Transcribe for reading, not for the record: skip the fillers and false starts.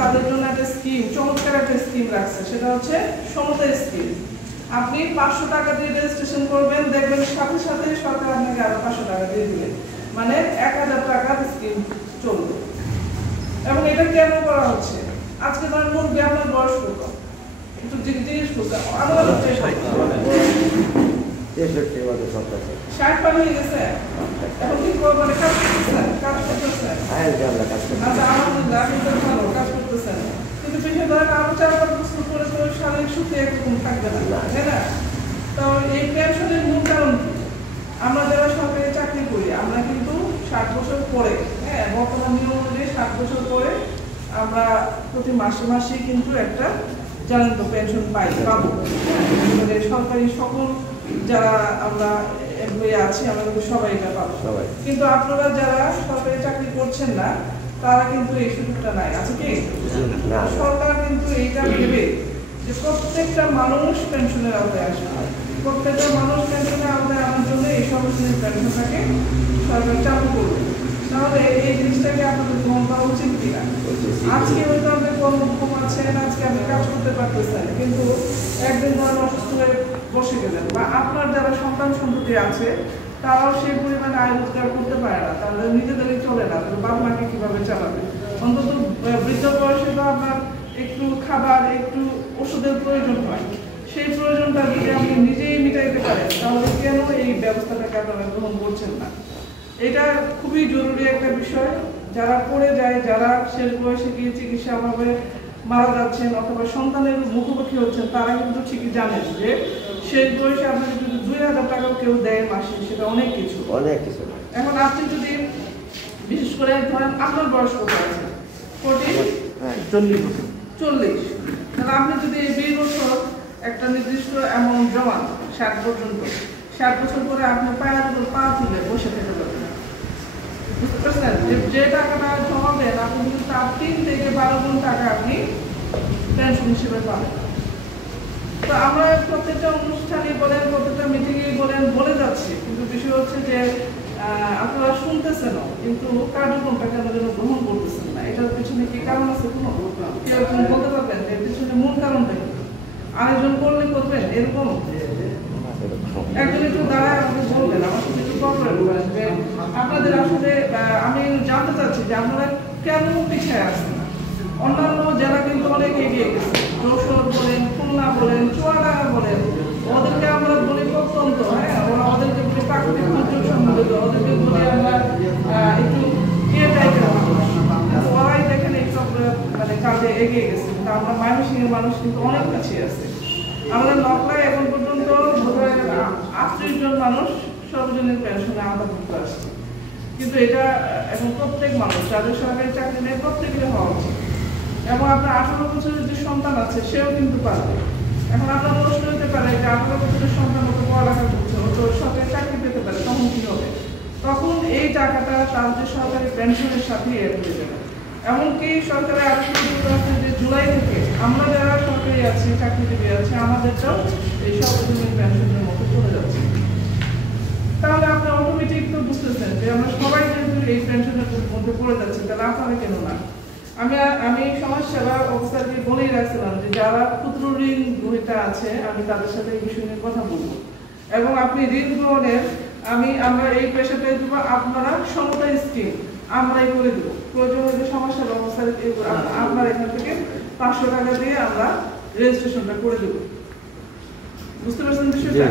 তাদের জন্য একটা স্কিম, চমৎকার একটা স্কিম রাখছে, সেটা হচ্ছে সমতা স্কিম। আপনি 500 টাকা দিয়ে রেজিস্ট্রেশন করবেন, দেখবেন সাথে সাথে সরকার আপনাকে আরো 500 টাকা দিয়ে দিবে, মানে 1000 টাকার স্কিম চলবে। এবং এটা কেন করা হচ্ছে? আজকে ধরেন মুরগি আপনার বয়স কত একটু জিজ্ঞেস করতে, আমার 60 পার হয়ে গেছে, এখন কি মানে কাজ করতেছেন? আচ্ছা, আলহামদুলিল্লাহ, আপনি তো ভালো কাজ করতেছেন, কিন্তু পিছিয়ে ধরেন আরো 4-5 বছর পরে তো শারীরিক শক্তি একরকম থাকবে না, তাই না? তো এই পেনশনের মূল কারণ কি? আমরা যারা সরকারি চাকরি করি, আমরা কিন্তু 60 বছর পরে, হ্যাঁ, বর্তমান নিয়ম অনুযায়ী 60 বছর পরে আমরা প্রতি মাসে মাসে কিন্তু একটা জানেন তো পেনশন পাবো। সরকারি সকল যারা আমরা এমপ্লয়ি আছি আমরা কিন্তু সবাই এটা পাবো, কিন্তু আপনারা যারা সরকারি চাকরি করছেন না তারা কিন্তু এই সুযোগটা নাই, আছে কি? সরকার কিন্তু এইটা ভেবে যে প্রত্যেকটা মানুষ পেনশনের আওতায় আসে, প্রত্যেকটা মানুষ পেনশনের আওতায় আনার জন্য এই সমস্ত পেনশনটাকে সরকার চালু করবে। তাহলে এই জিনিসটাকে আপনাদের গ্রহণ করা উচিত কিনা? আজকে হয়তো আপনি কর্মক্ষম আছেন, আজকে আপনি কাজ করতে পারতেছেন, কিন্তু একদিন ধরেন অসুস্থ হয়ে বসে গেলেন, বা আপনার যারা সন্তান সন্ততি আছে তারাও সেই পরিমাণে আয় রোজগার করতে পারে না, তাদের নিজেদেরই চলে না, বাপ মাকে কিভাবে চালাবে? অন্তত বৃদ্ধ বয়সে তো আপনার একটু খাবার, একটু ওষুধের প্রয়োজন হয়, সেই প্রয়োজনটা যদি আপনি নিজেই মিটাইতে পারেন তাহলে কেন এই ব্যবস্থাটাকে আপনারা গ্রহণ করছেন না? এটা খুবই জরুরি একটা বিষয়। যারা পড়ে যায়, যারা শেষ বয়সে গিয়ে চিকিৎসা অভাবে মারা যাচ্ছেন অথবা সন্তানের মুখোমুখি হচ্ছেন, তারা কিন্তু ঠিকই জানেন যে শেষ বয়সে আপনাকে যদি 2000 টাকাও কেউ দেয় মাসে, সেটা অনেক কিছু। এখন আপনি যদি বিশেষ করে ধরেন আপনার বয়স কত আছে? 40, তাহলে আপনি যদি এই 20 বছর একটা নির্দিষ্ট অ্যামাউন্ট জমান 60 পর্যন্ত, 60 বছর পরে আপনি পা তুলে বসে থেকে যাবেন, বুঝতে পারছেন? যে টাকাটা জমাবেন আপনি কিন্তু তার 3 থেকে 12 গুণ টাকা আপনি পেনশন হিসেবে পাবেন। তো আমরা প্রত্যেকটা অনুষ্ঠানে বলেন, প্রত্যেকটা মিটিংয়ে বলেন, বলে যাচ্ছি, কিন্তু বিষয় হচ্ছে যে আপনারা শুনতেছেনও, কিন্তু কার্যক্রমটাকে আমাদের গ্রহণ করতেছেন না। এটার পিছনে কি কারণ আছে? কোনো কেউ বলতে পারবেন যে এর পিছনে মূল কারণটা কি? আরেকজন করলে করবেন এরকম? একজন একটু দাঁড়ায় আমাকে বলবেন, আমার সাথে একটু কর্পোরেট বলেন যে আপনাদের আসলে আমি জানতে চাচ্ছি যে আপনারা কেন পিছিয়ে আসছেন না? অন্যান্য জেলা কিন্তু অনেক এগিয়ে গেছে, যশোর বলেন, খুলনা বলেন, চুয়াডাঙ্গা বলেন, ওদেরকে আমরা বলি প্রত্যন্ত, হ্যাঁ, ওদেরকে বলি প্রাকৃতিক দুর্যোগ সম্বন্ধিত, ওদেরকে বলি আমরা একটু টাইপের মানুষ, ওরাই দেখেন এইসব মানে কাজে এগিয়ে গেছে, কিন্তু আমরা ময়মনসিংহের মানুষ কিন্তু অনেক পিছিয়ে আছে। আমাদের নকলায় এখন পর্যন্ত 38 জন মানুষ সর্বজনীন পেনশনে আওতাভুক্ত আসছে, কিন্তু এটা এখন প্রত্যেক মানুষ যাদের সরকারি চাকরি নেই প্রত্যেকের হওয়া উচিত। এবং আপনার 18 বছরের যে সন্তান আছে সেও কিন্তু পারবে। এখন আপনার প্রশ্ন হতে পারে যে 18 বছরের সন্তান তো পড়ালেখা করছে, ও তো সরকারি চাকরি পেতে পারে, তখন কি হবে? তখন এই টাকাটা তাদের সরকারি পেনশনের সাথে এড হয়ে যাবে। এমনকি সরকারের আরেকটা আছে যে জুলাই থেকে আমরা যারা সরকারি আছি, চাকরিজীবী আছে, আমাদেরটাও এই সর্বজনীন পেনশনের মতো চলে যাচ্ছে। তাহলে আপনি অটোমেটিক তো বুঝতেছেন যে আমরা সবাই যেহেতু এই পেনশনের মধ্যে পড়ে যাচ্ছি, তাহলে আপনারা কেন না? আমি সমাজ সেবা অফিসারকে বলেই রাখছিলাম যে যারা ক্ষুদ্র ঋণ গ্রহীতা আছে আমি তাদের সাথে এই বিষয় নিয়ে কথা বলবো, এবং আপনি ঋণ গ্রহণের আমরা এই পেশাটাই দেবো, আপনারা সমতা স্কিম আমরাই করে দেবো। প্রয়োজন হলে সমাজ সেবা অফিসার আপনার এখান থেকে 500 টাকা দিয়ে আমরা রেজিস্ট্রেশনটা করে দেবো। বুঝতে পারছেন বিষয়টা?